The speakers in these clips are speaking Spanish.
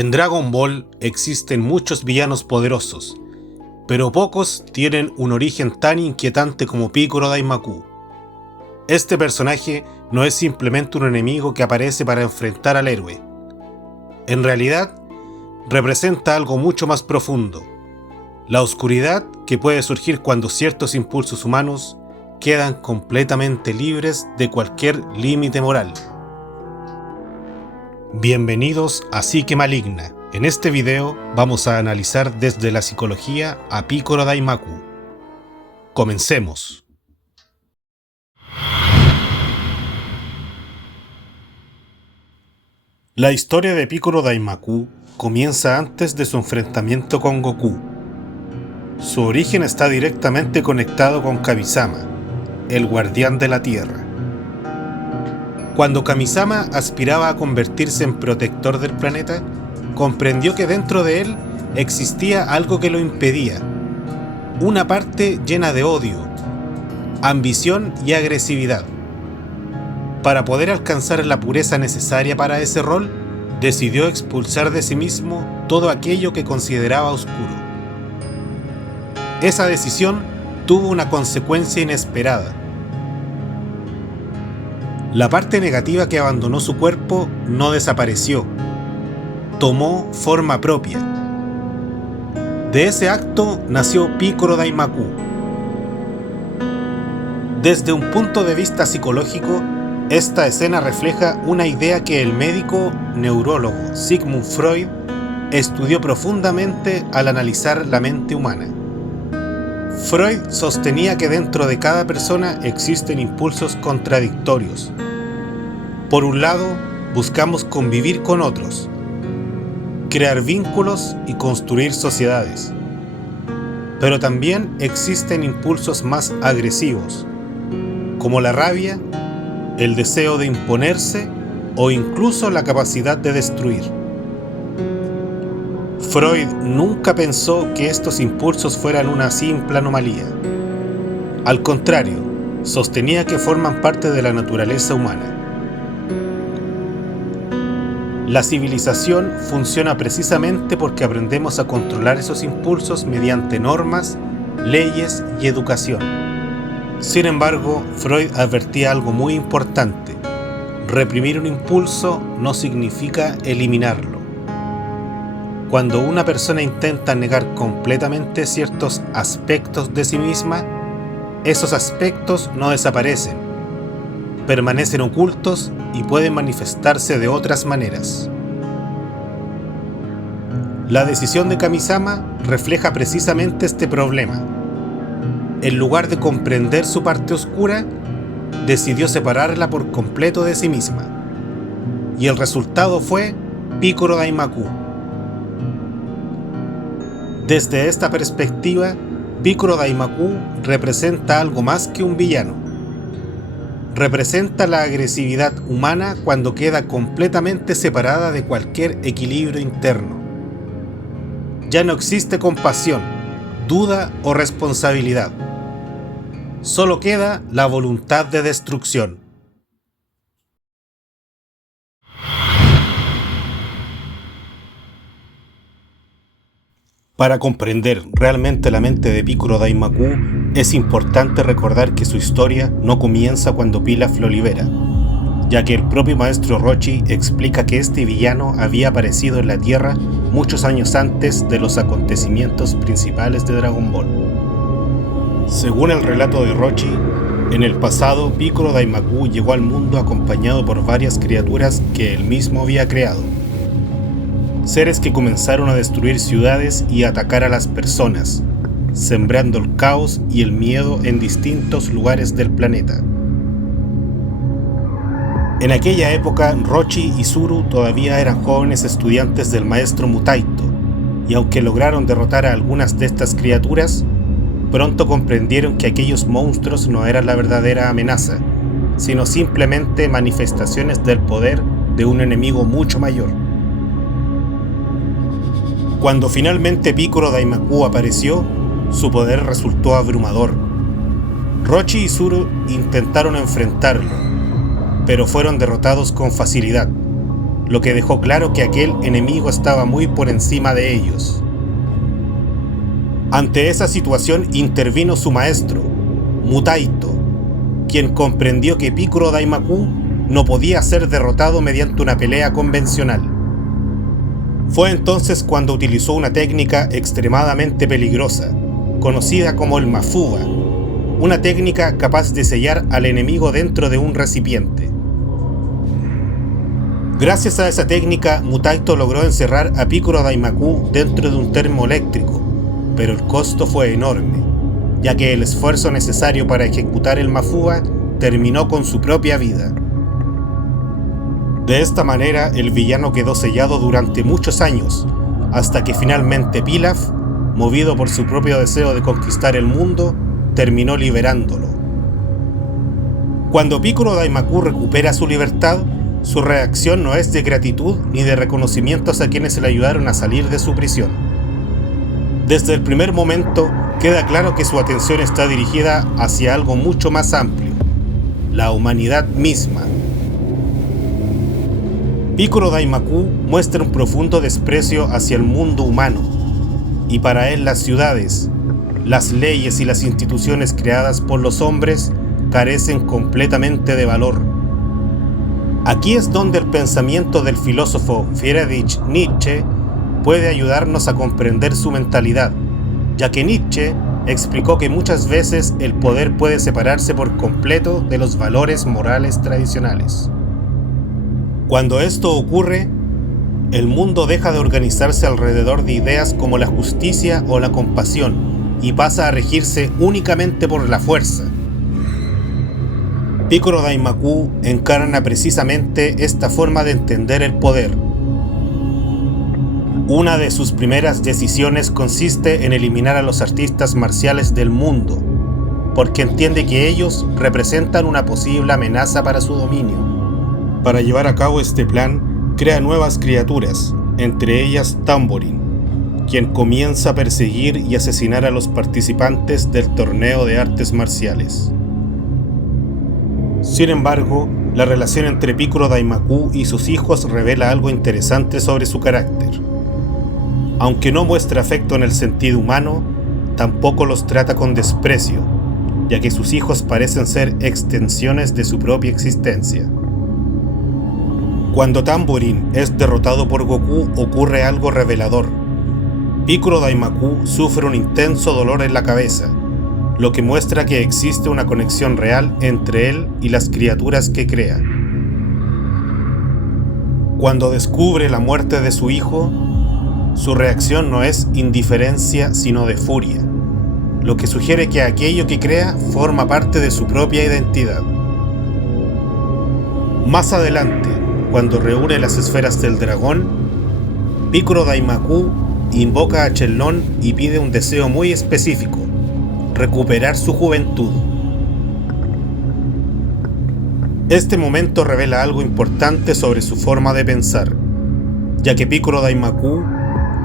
En Dragon Ball existen muchos villanos poderosos, pero pocos tienen un origen tan inquietante como Piccolo Daimaku. Este personaje no es simplemente un enemigo que aparece para enfrentar al héroe. En realidad, representa algo mucho más profundo: la oscuridad que puede surgir cuando ciertos impulsos humanos quedan completamente libres de cualquier límite moral. Bienvenidos a Psique Maligna. En este video vamos a analizar desde la psicología a Piccolo Daimaku. Comencemos. La historia de Piccolo Daimaku comienza antes de su enfrentamiento con Goku. Su origen está directamente conectado con Kami-sama, el guardián de la Tierra. Cuando Kami-sama aspiraba a convertirse en protector del planeta, comprendió que dentro de él existía algo que lo impedía, una parte llena de odio, ambición y agresividad. Para poder alcanzar la pureza necesaria para ese rol, decidió expulsar de sí mismo todo aquello que consideraba oscuro. Esa decisión tuvo una consecuencia inesperada. La parte negativa que abandonó su cuerpo no desapareció, tomó forma propia. De ese acto nació Piccolo Daimaku. Desde un punto de vista psicológico, esta escena refleja una idea que el médico neurólogo Sigmund Freud estudió profundamente al analizar la mente humana. Freud sostenía que dentro de cada persona existen impulsos contradictorios. Por un lado, buscamos convivir con otros, crear vínculos y construir sociedades. Pero también existen impulsos más agresivos, como la rabia, el deseo de imponerse o incluso la capacidad de destruir. Freud nunca pensó que estos impulsos fueran una simple anomalía. Al contrario, sostenía que forman parte de la naturaleza humana. La civilización funciona precisamente porque aprendemos a controlar esos impulsos mediante normas, leyes y educación. Sin embargo, Freud advertía algo muy importante: reprimir un impulso no significa eliminarlo. Cuando una persona intenta negar completamente ciertos aspectos de sí misma, esos aspectos no desaparecen, permanecen ocultos y pueden manifestarse de otras maneras. La decisión de Kami-sama refleja precisamente este problema. En lugar de comprender su parte oscura, decidió separarla por completo de sí misma. Y el resultado fue Piccolo Daimaku. Desde esta perspectiva, Piccolo Daimaku representa algo más que un villano. Representa la agresividad humana cuando queda completamente separada de cualquier equilibrio interno. Ya no existe compasión, duda o responsabilidad. Solo queda la voluntad de destrucción. Para comprender realmente la mente de Piccolo Daimaku, es importante recordar que su historia no comienza cuando Pilaf lo libera, ya que el propio maestro Roshi explica que este villano había aparecido en la Tierra muchos años antes de los acontecimientos principales de Dragon Ball. Según el relato de Roshi, en el pasado Piccolo Daimaku llegó al mundo acompañado por varias criaturas que él mismo había creado. Seres que comenzaron a destruir ciudades y a atacar a las personas, sembrando el caos y el miedo en distintos lugares del planeta. En aquella época, Roshi y Zuru todavía eran jóvenes estudiantes del maestro Mutaito, y aunque lograron derrotar a algunas de estas criaturas, pronto comprendieron que aquellos monstruos no eran la verdadera amenaza, sino simplemente manifestaciones del poder de un enemigo mucho mayor. Cuando finalmente Piccolo Daimaku apareció, su poder resultó abrumador. Roshi y Zuru intentaron enfrentarlo, pero fueron derrotados con facilidad, lo que dejó claro que aquel enemigo estaba muy por encima de ellos. Ante esa situación intervino su maestro, Mutaito, quien comprendió que Picoro Daimaku no podía ser derrotado mediante una pelea convencional. Fue entonces cuando utilizó una técnica extremadamente peligrosa, conocida como el Mafuba, una técnica capaz de sellar al enemigo dentro de un recipiente. Gracias a esa técnica, Mutaito logró encerrar a Picoro Daimaku dentro de un termoeléctrico, pero el costo fue enorme, ya que el esfuerzo necesario para ejecutar el Mafuba terminó con su propia vida. De esta manera, el villano quedó sellado durante muchos años, hasta que finalmente Pilaf, movido por su propio deseo de conquistar el mundo, terminó liberándolo. Cuando Picoro Daimaku recupera su libertad, su reacción no es de gratitud ni de reconocimientos a quienes le ayudaron a salir de su prisión. Desde el primer momento, queda claro que su atención está dirigida hacia algo mucho más amplio, la humanidad misma. Picoro Daimaku muestra un profundo desprecio hacia el mundo humano, y para él las ciudades, las leyes y las instituciones creadas por los hombres carecen completamente de valor. Aquí es donde el pensamiento del filósofo Friedrich Nietzsche puede ayudarnos a comprender su mentalidad, ya que Nietzsche explicó que muchas veces el poder puede separarse por completo de los valores morales tradicionales. Cuando esto ocurre, el mundo deja de organizarse alrededor de ideas como la justicia o la compasión y pasa a regirse únicamente por la fuerza. Picoro Daimaku encarna precisamente esta forma de entender el poder. Una de sus primeras decisiones consiste en eliminar a los artistas marciales del mundo, porque entiende que ellos representan una posible amenaza para su dominio. Para llevar a cabo este plan, crea nuevas criaturas, entre ellas Tamborin, quien comienza a perseguir y asesinar a los participantes del torneo de artes marciales. Sin embargo, la relación entre Picoro Daimaku y sus hijos revela algo interesante sobre su carácter. Aunque no muestra afecto en el sentido humano, tampoco los trata con desprecio, ya que sus hijos parecen ser extensiones de su propia existencia. Cuando Tamborin es derrotado por Goku, ocurre algo revelador. Picoro Daimaku sufre un intenso dolor en la cabeza, lo que muestra que existe una conexión real entre él y las criaturas que crea. Cuando descubre la muerte de su hijo, su reacción no es indiferencia sino de furia, lo que sugiere que aquello que crea forma parte de su propia identidad. Más adelante, cuando reúne las esferas del dragón, Picoro Daimaku invoca a Shenlong y pide un deseo muy específico: recuperar su juventud. Este momento revela algo importante sobre su forma de pensar, ya que Picoro Daimaku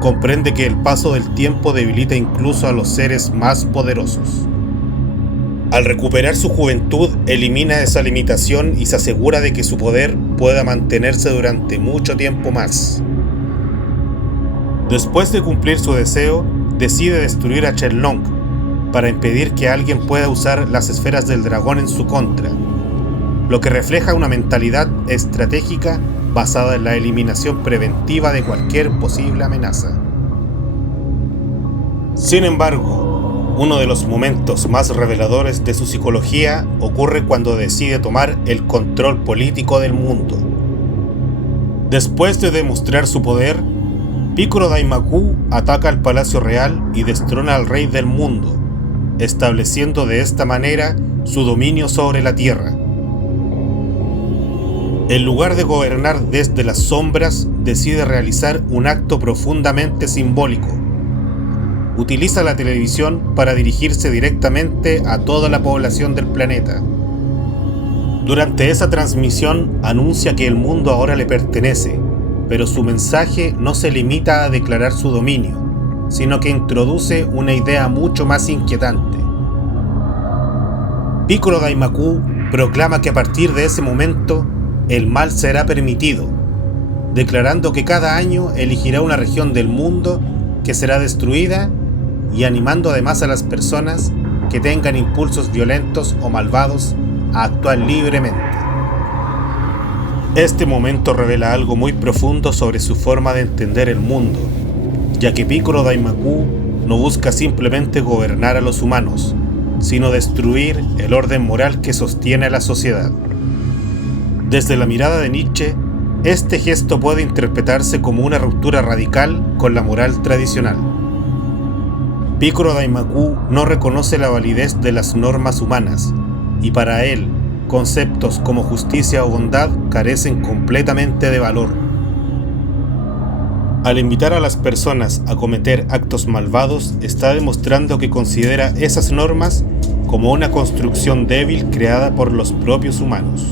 comprende que el paso del tiempo debilita incluso a los seres más poderosos. Al recuperar su juventud, elimina esa limitación y se asegura de que su poder pueda mantenerse durante mucho tiempo más. Después de cumplir su deseo, decide destruir a Shenlong para impedir que alguien pueda usar las esferas del dragón en su contra, lo que refleja una mentalidad estratégica basada en la eliminación preventiva de cualquier posible amenaza. Sin embargo, uno de los momentos más reveladores de su psicología ocurre cuando decide tomar el control político del mundo. Después de demostrar su poder, Picoro Daimaku ataca al Palacio Real y destrona al Rey del Mundo, estableciendo de esta manera su dominio sobre la Tierra. En lugar de gobernar desde las sombras, decide realizar un acto profundamente simbólico. Utiliza la televisión para dirigirse directamente a toda la población del planeta. Durante esa transmisión anuncia que el mundo ahora le pertenece, pero su mensaje no se limita a declarar su dominio, sino que introduce una idea mucho más inquietante. Picoro Daimaku proclama que a partir de ese momento el mal será permitido, declarando que cada año elegirá una región del mundo que será destruida y animando además a las personas que tengan impulsos violentos o malvados a actuar libremente. Este momento revela algo muy profundo sobre su forma de entender el mundo, ya que Piccolo Daimaku no busca simplemente gobernar a los humanos, sino destruir el orden moral que sostiene a la sociedad. Desde la mirada de Nietzsche, este gesto puede interpretarse como una ruptura radical con la moral tradicional. Piccolo Daimaku no reconoce la validez de las normas humanas, y para él, conceptos como justicia o bondad carecen completamente de valor. Al invitar a las personas a cometer actos malvados, está demostrando que considera esas normas como una construcción débil creada por los propios humanos.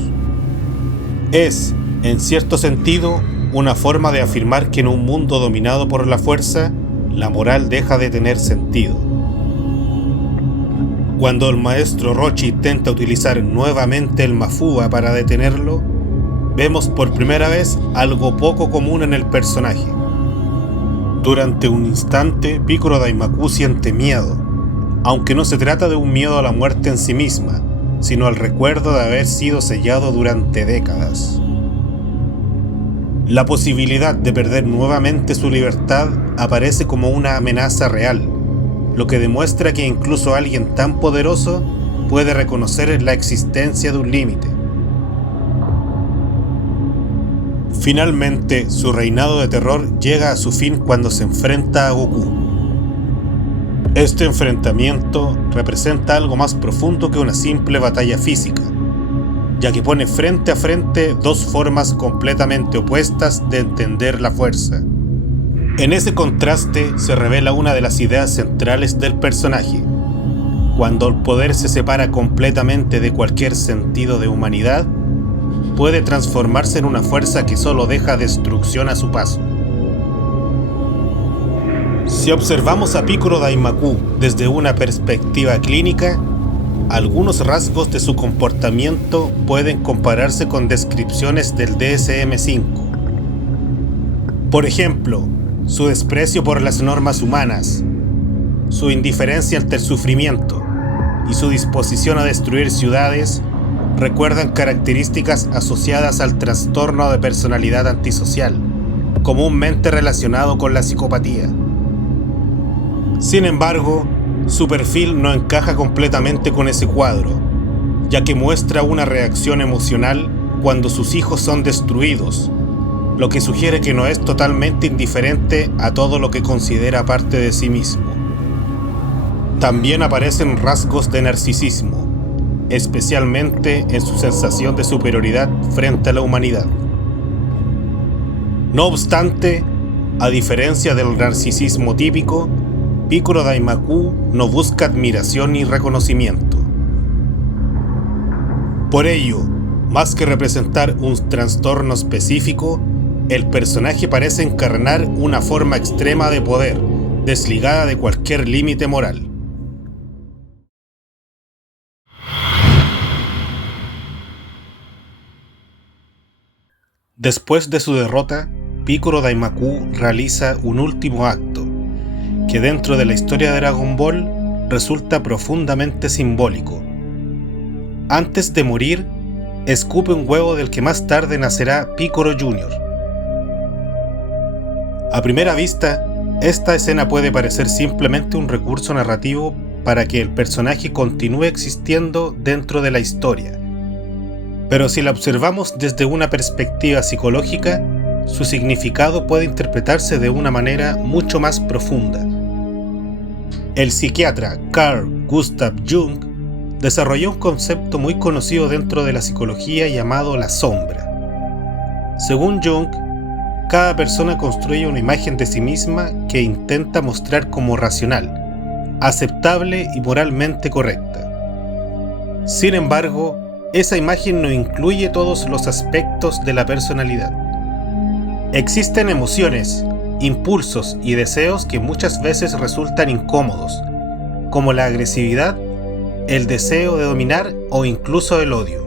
Es, en cierto sentido, una forma de afirmar que en un mundo dominado por la fuerza, la moral deja de tener sentido. Cuando el maestro Rochi intenta utilizar nuevamente el Mafúa para detenerlo, vemos por primera vez algo poco común en el personaje. Durante un instante, Piccolo Daimaku siente miedo, aunque no se trata de un miedo a la muerte en sí misma, sino al recuerdo de haber sido sellado durante décadas. La posibilidad de perder nuevamente su libertad aparece como una amenaza real, lo que demuestra que incluso alguien tan poderoso puede reconocer la existencia de un límite. Finalmente, su reinado de terror llega a su fin cuando se enfrenta a Goku. Este enfrentamiento representa algo más profundo que una simple batalla física, ya que pone frente a frente dos formas completamente opuestas de entender la fuerza. En ese contraste se revela una de las ideas centrales del personaje. Cuando el poder se separa completamente de cualquier sentido de humanidad, puede transformarse en una fuerza que solo deja destrucción a su paso. Si observamos a Piccolo Daimaku desde una perspectiva clínica, algunos rasgos de su comportamiento pueden compararse con descripciones del DSM-5. Por ejemplo, su desprecio por las normas humanas, su indiferencia ante el sufrimiento y su disposición a destruir ciudades recuerdan características asociadas al trastorno de personalidad antisocial, comúnmente relacionado con la psicopatía. Sin embargo, su perfil no encaja completamente con ese cuadro, ya que muestra una reacción emocional cuando sus hijos son destruidos, lo que sugiere que no es totalmente indiferente a todo lo que considera parte de sí mismo. También aparecen rasgos de narcisismo, especialmente en su sensación de superioridad frente a la humanidad. No obstante, a diferencia del narcisismo típico, Piccolo Daimaku no busca admiración ni reconocimiento. Por ello, más que representar un trastorno específico, el personaje parece encarnar una forma extrema de poder, desligada de cualquier límite moral. Después de su derrota, Piccolo Daimaku realiza un último acto, que dentro de la historia de Dragon Ball resulta profundamente simbólico. Antes de morir, escupe un huevo del que más tarde nacerá Piccolo Jr. A primera vista, esta escena puede parecer simplemente un recurso narrativo para que el personaje continúe existiendo dentro de la historia. Pero si la observamos desde una perspectiva psicológica, su significado puede interpretarse de una manera mucho más profunda. El psiquiatra Carl Gustav Jung desarrolló un concepto muy conocido dentro de la psicología llamado la sombra. Según Jung, cada persona construye una imagen de sí misma que intenta mostrar como racional, aceptable y moralmente correcta. Sin embargo, esa imagen no incluye todos los aspectos de la personalidad. Existen emociones, impulsos y deseos que muchas veces resultan incómodos, como la agresividad, el deseo de dominar o incluso el odio.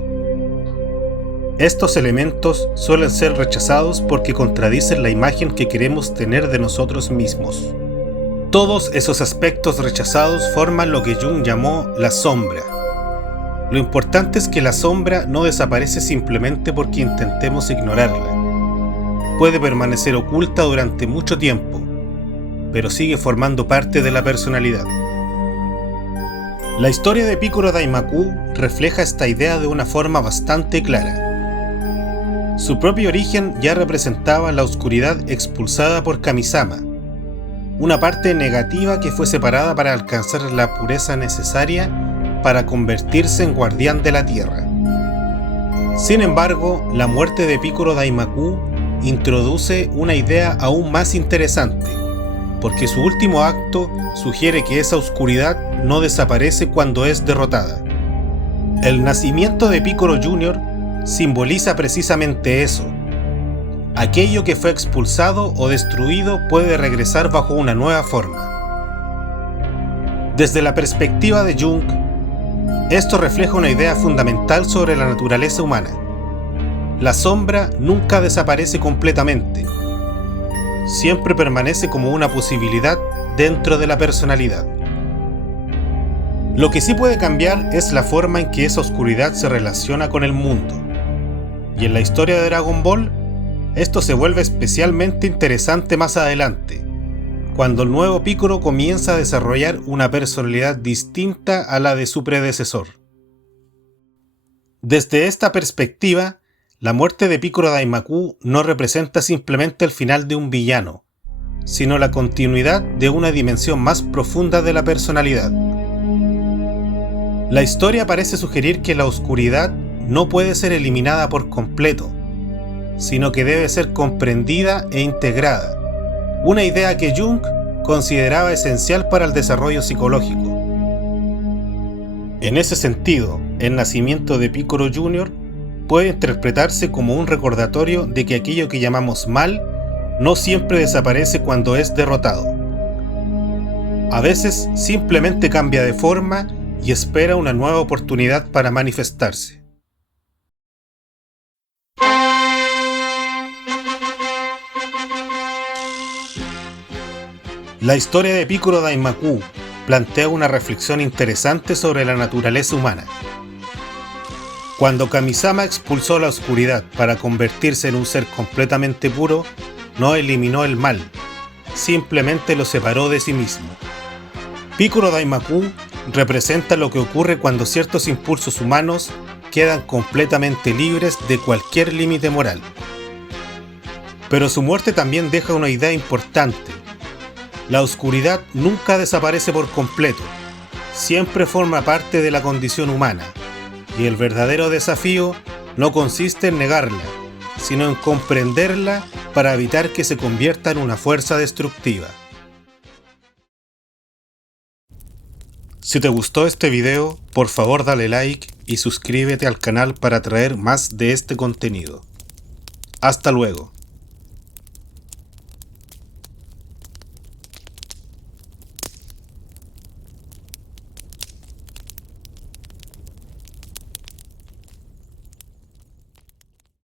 Estos elementos suelen ser rechazados porque contradicen la imagen que queremos tener de nosotros mismos. Todos esos aspectos rechazados forman lo que Jung llamó la sombra. Lo importante es que la sombra no desaparece simplemente porque intentemos ignorarla. Puede permanecer oculta durante mucho tiempo, pero sigue formando parte de la personalidad. La historia de Picoro Daimaku refleja esta idea de una forma bastante clara. Su propio origen ya representaba la oscuridad expulsada por Kamisama, una parte negativa que fue separada para alcanzar la pureza necesaria para convertirse en guardián de la tierra. Sin embargo, la muerte de Picoro Daimaku introduce una idea aún más interesante, porque su último acto sugiere que esa oscuridad no desaparece cuando es derrotada. El nacimiento de Picoro Jr. simboliza precisamente eso. Aquello que fue expulsado o destruido puede regresar bajo una nueva forma. Desde la perspectiva de Jung, esto refleja una idea fundamental sobre la naturaleza humana. La sombra nunca desaparece completamente. Siempre permanece como una posibilidad dentro de la personalidad. Lo que sí puede cambiar es la forma en que esa oscuridad se relaciona con el mundo. Y en la historia de Dragon Ball, esto se vuelve especialmente interesante más adelante, cuando el nuevo Picoro comienza a desarrollar una personalidad distinta a la de su predecesor. Desde esta perspectiva, la muerte de Picoro Daimaku no representa simplemente el final de un villano, sino la continuidad de una dimensión más profunda de la personalidad. La historia parece sugerir que la oscuridad no puede ser eliminada por completo, sino que debe ser comprendida e integrada, una idea que Jung consideraba esencial para el desarrollo psicológico. En ese sentido, el nacimiento de Picoro Jr. puede interpretarse como un recordatorio de que aquello que llamamos mal no siempre desaparece cuando es derrotado. A veces simplemente cambia de forma y espera una nueva oportunidad para manifestarse. La historia de Picoro Daimaku plantea una reflexión interesante sobre la naturaleza humana. Cuando Kamisama expulsó la oscuridad para convertirse en un ser completamente puro, no eliminó el mal, simplemente lo separó de sí mismo. Picoro Daimaku representa lo que ocurre cuando ciertos impulsos humanos quedan completamente libres de cualquier límite moral. Pero su muerte también deja una idea importante. La oscuridad nunca desaparece por completo, siempre forma parte de la condición humana, y el verdadero desafío no consiste en negarla, sino en comprenderla para evitar que se convierta en una fuerza destructiva. Si te gustó este video, por favor dale like y suscríbete al canal para traer más de este contenido. Hasta luego.